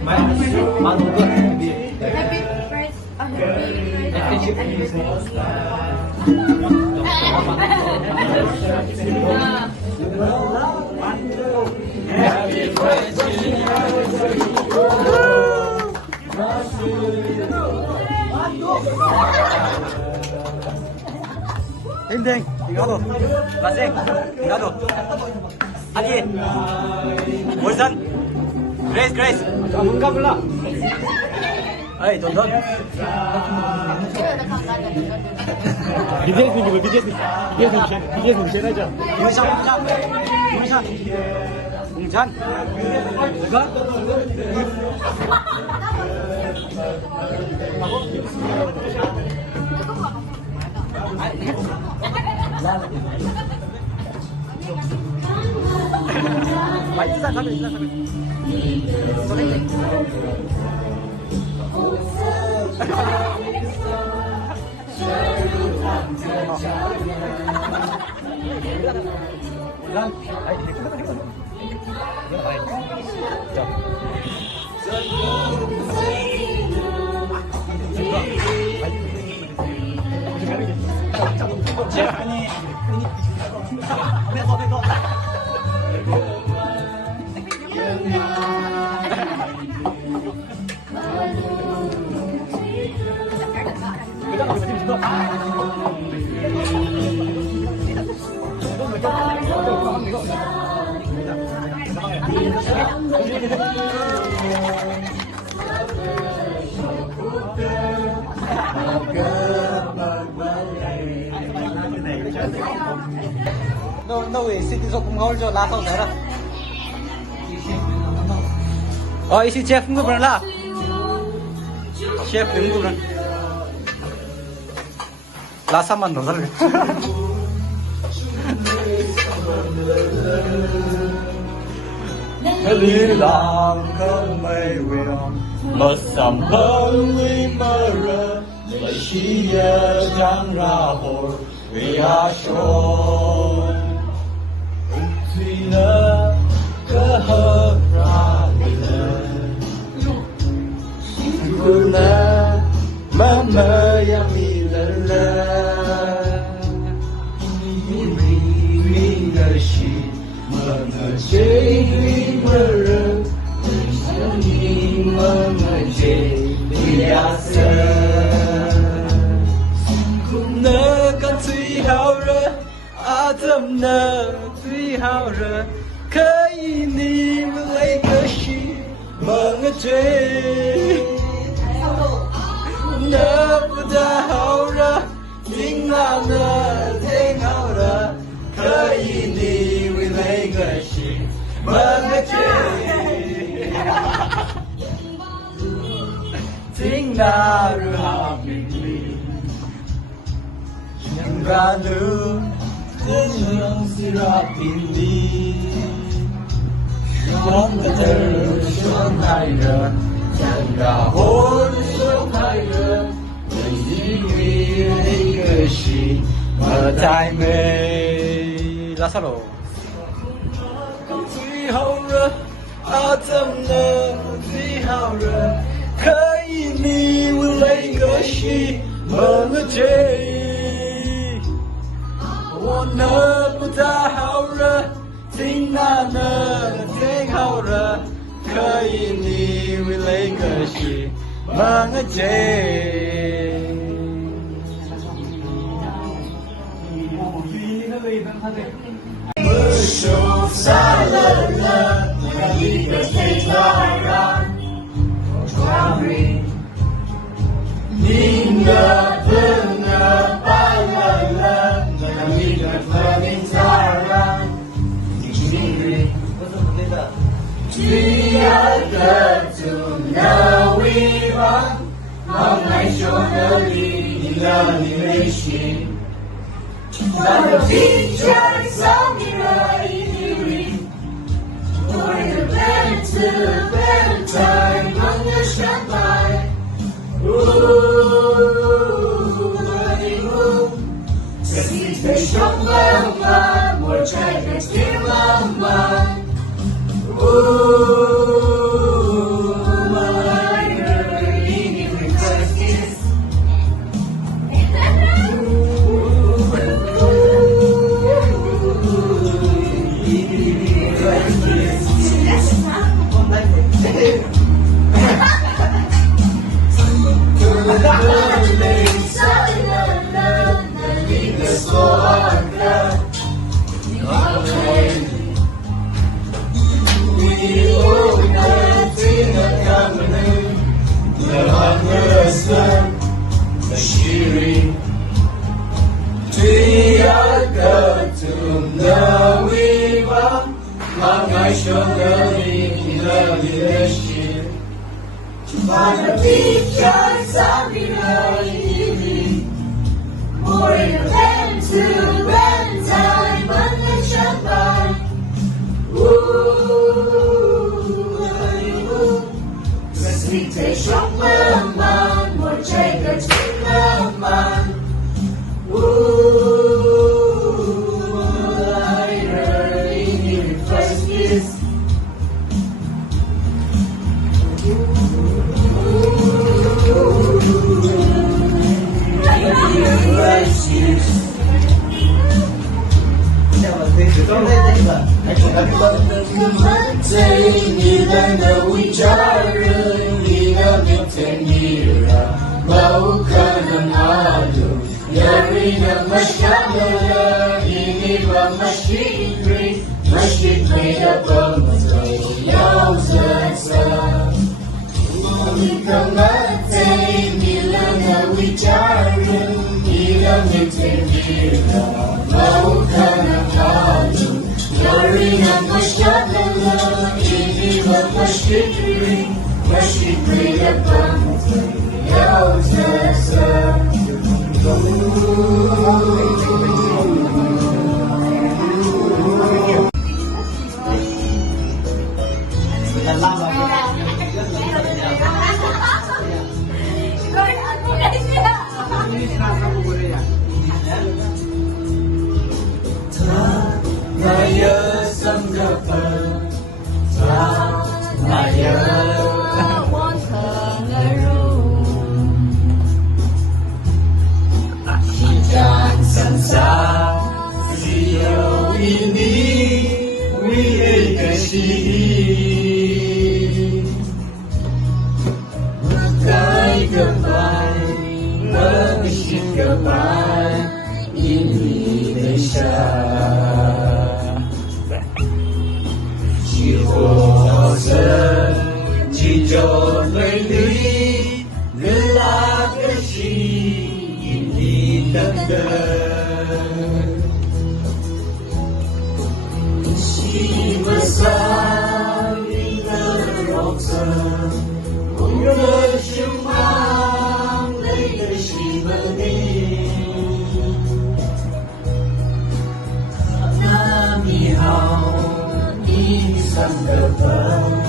马东哥Happy birthday. Happy Ding, tingado. Lasing, tingado. Adi, Wilson, Grace. Kamu ka pula. Ay, Don. BTS ni siya na dyan. Ungsan. Diba? Ay, isa sabi. Sorry. đâu để xin giúp không ngồi cho lá sau đấy đó. Isi chef ngu beran lah. Chef ngu beran. Lá saman nozal. Lý làm cơn mây viền mất sầm hơn lý mơ rơ lấy xí nhớ chẳng ra hồi vì a shôn tuy nơ cơ hơ ra nơ cứ nơ mơ mơ ya mi lơ lơ mi nơ xí mơ mơ chế mơ rơ生命慢慢结呀色，那个最好人啊，怎么能最好人？可以你们那个心慢慢追，那不大好人，听那挺好人，可以你们那个心慢慢追。Ting naru hapili yang ganu yang sirapili Shon beter shon hai re yang ga hon shon hai re yang yi wi ge shi ma tai mei La Salo 最好人啊怎能最好人可以你为那个心慢慢追，我那不大好人，听那挺好人，可以你为那个心慢慢追。我手撒了了，那一个最当然。你的笨的白了了，那一个特别自然，你心里只要的就能遗忘，让爱说的你了你内心，那个比较上你了一滴。For the better time on your standby. Sẽ thì thấy trong mơ mơ, một trái đất kia mơ mơ. 泪在冷冷的你的所爱的，你我的最能他们的寒酸的虚伪，最爱的痛的微望，让爱说的你的热心。把那地下上的人一more than to rent I but the champagne Let's be take shop man more take a trip man I heard in your first kiss你的wicara你的天mau kananado yarina mashkamala ini ba mashikri mashikri apa mazai yauzasa Ikamatay nila na wicara nila mitendira mau kananado yarina mashkamala ini ba mashikri mashikri apa mazai yauzasa Naya sanggapan Naya Hidang sansa Siyo ini Wiyay kasih Magkay gabay Magising gabay Ini na siya chỉ cho mấy lý người là cái gì đi đất đời chỉ mà sao đi nơi rộng rãi cũng nơi chiếm mang lấy cái gì mà đi Nam hào đi sang đời